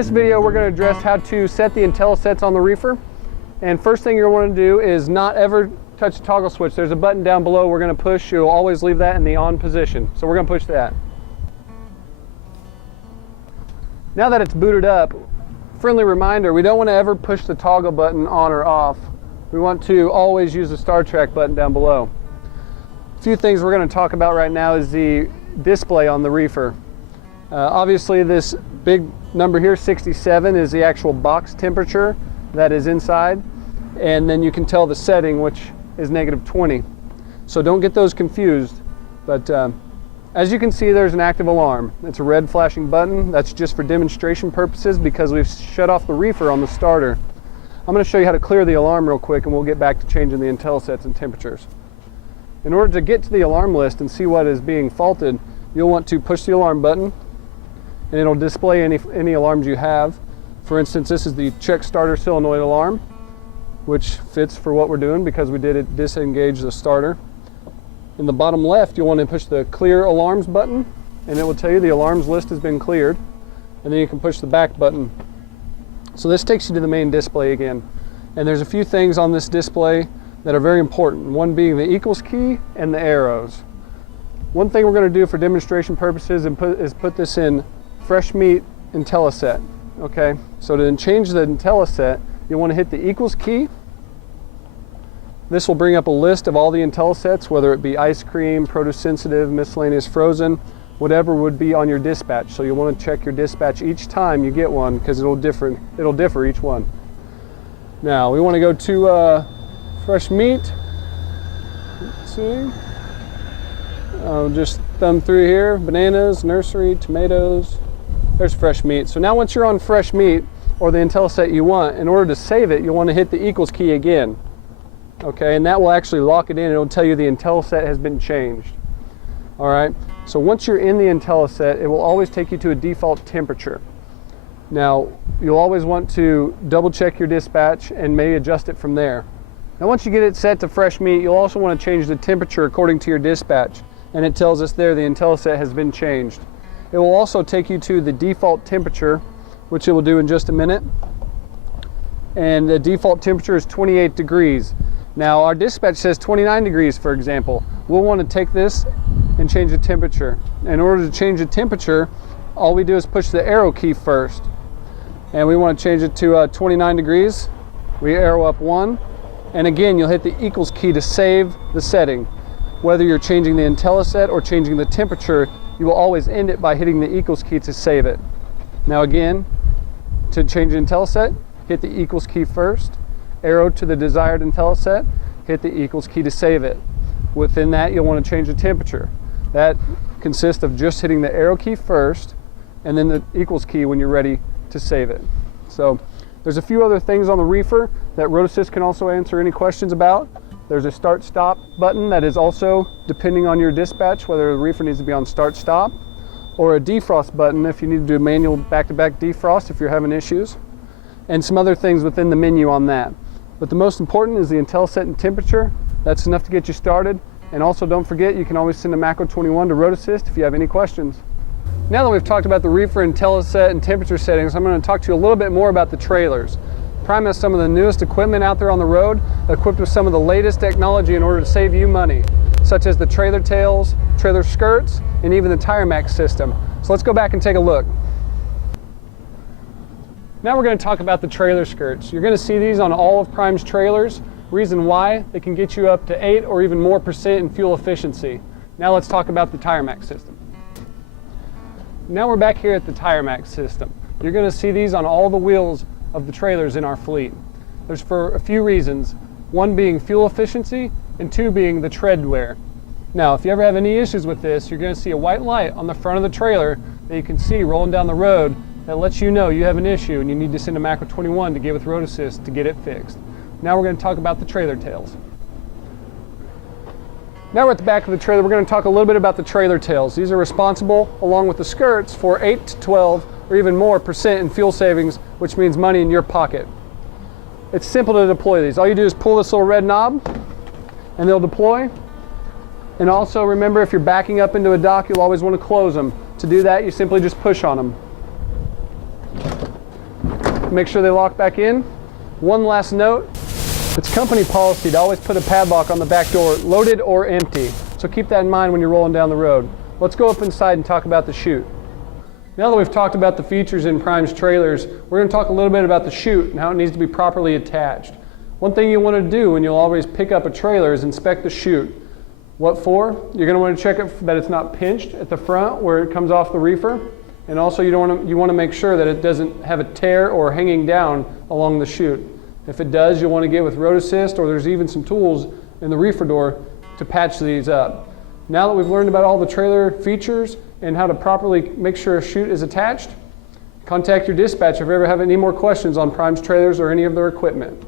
this video, we're going to address how to set the IntelliSets on the reefer. And first thing you're going to do is not ever touch the toggle switch. There's a button down below we're going to push. You'll always leave that in the on position. So we're going to push that. Now that it's booted up, friendly reminder, we don't want to ever push the toggle button on or off. We want to always use the Star Trek button down below. A few things we're going to talk about right now is the display on the reefer. Obviously this big number here, 67, is the actual box temperature that is inside, and then you can tell the setting, which is -20. So don't get those confused. But as you can see, there's an active alarm. It's a red flashing button. That's just for demonstration purposes because we've shut off the reefer on the starter. I'm going to show you how to clear the alarm real quick, and we'll get back to changing the IntelliSets and temperatures. In order to get to the alarm list and see what is being faulted, you'll want to push the alarm button, and it'll display any alarms you have. For instance, this is the check starter solenoid alarm, which fits for what we're doing because we did it disengage the starter. In the bottom left, you'll want to push the clear alarms button, and it will tell you the alarms list has been cleared. And then you can push the back button. So this takes you to the main display again. And there's a few things on this display that are very important, one being the equals key and the arrows. One thing we're going to do for demonstration purposes is put this in fresh meat IntelliSet. Okay, so to change the IntelliSet, you want to hit the equals key. This will bring up a list of all the IntelliSets, whether it be ice cream, produce sensitive, miscellaneous frozen, whatever would be on your dispatch. So you'll want to check your dispatch each time you get one because it'll differ each one. Now we want to go to fresh meat. Let's see. I'll just thumb through here. Bananas, nursery, tomatoes. There's fresh meat. So now once you're on fresh meat or the IntelliSet you want, in order to save it, you'll want to hit the equals key again. Okay, and that will actually lock it in. It'll tell you the IntelliSet has been changed. All right, so once you're in the IntelliSet, it will always take you to a default temperature. Now, you'll always want to double check your dispatch and may adjust it from there. Now, once you get it set to fresh meat, you'll also want to change the temperature according to your dispatch. And it tells us there the IntelliSet has been changed. It will also take you to the default temperature, which it will do in just a minute. And the default temperature is 28 degrees. Now our dispatch says 29 degrees, for example. We'll want to take this and change the temperature. In order to change the temperature, all we do is push the arrow key first. And we want to change it to 29 degrees. We arrow up 1. And again, you'll hit the equals key to save the setting. Whether you're changing the IntelliSet or changing the temperature, you will always end it by hitting the equals key to save it. Now again, to change the IntelliSet, hit the equals key first. Arrow to the desired IntelliSet, hit the equals key to save it. Within that, you'll want to change the temperature. That consists of just hitting the arrow key first and then the equals key when you're ready to save it. So there's a few other things on the reefer that RotoSys can also answer any questions about. There's a start stop button that is also depending on your dispatch, whether the reefer needs to be on start stop, or a defrost button if you need to do manual back-to-back defrost if you're having issues, and some other things within the menu on that. But the most important is the IntelliSet and temperature. That's enough to get you started. And also don't forget, you can always send a Macro 21 to RotoSys if you have any questions. Now that we've talked about the reefer, IntelliSet, and temperature settings, I'm going to talk to you a little bit more about the trailers. Prime has some of the newest equipment out there on the road, equipped with some of the latest technology in order to save you money, such as the trailer tails, trailer skirts, and even the Tire Max system. So let's go back and take a look. Now we're going to talk about the trailer skirts. You're going to see these on all of Prime's trailers. Reason why, they can get you up to 8 or even more % in fuel efficiency. Now let's talk about the Tire Max system. Now we're back here at the Tire Max system. You're going to see these on all the wheels of the trailers in our fleet. There's for a few reasons, one being fuel efficiency and 2 being the tread wear. Now if you ever have any issues with this, you're going to see a white light on the front of the trailer that you can see rolling down the road that lets you know you have an issue and you need to send a Macro 21 to get with RotoSys to get it fixed. Now we're going to talk about the trailer tails. Now we're at the back of the trailer. We're going to talk a little bit about the trailer tails. These are responsible, along with the skirts, for 8 to 12 or even more % in fuel savings, which means money in your pocket. It's simple to deploy these. All you do is pull this little red knob and they'll deploy. And also remember, if you're backing up into a dock, you'll always want to close them. To do that, you simply just push on them. make sure they lock back in. One last note, it's company policy to always put a padlock on the back door, loaded or empty. So keep that in mind when you're rolling down the road. Let's go up inside and talk about the chute. Now that we've talked about the features in Prime's trailers, we're going to talk a little bit about the chute and how it needs to be properly attached. One thing you want to do when you'll always pick up a trailer is inspect the chute. What for? You're going to want to check that it's not pinched at the front where it comes off the reefer. And also you want to make sure that it doesn't have a tear or hanging down along the chute. If it does, you'll want to get with Road Assist, or there's even some tools in the reefer door to patch these up. Now that we've learned about all the trailer features and how to properly make sure a chute is attached, contact your dispatcher if you ever have any more questions on Prime's trailers or any of their equipment.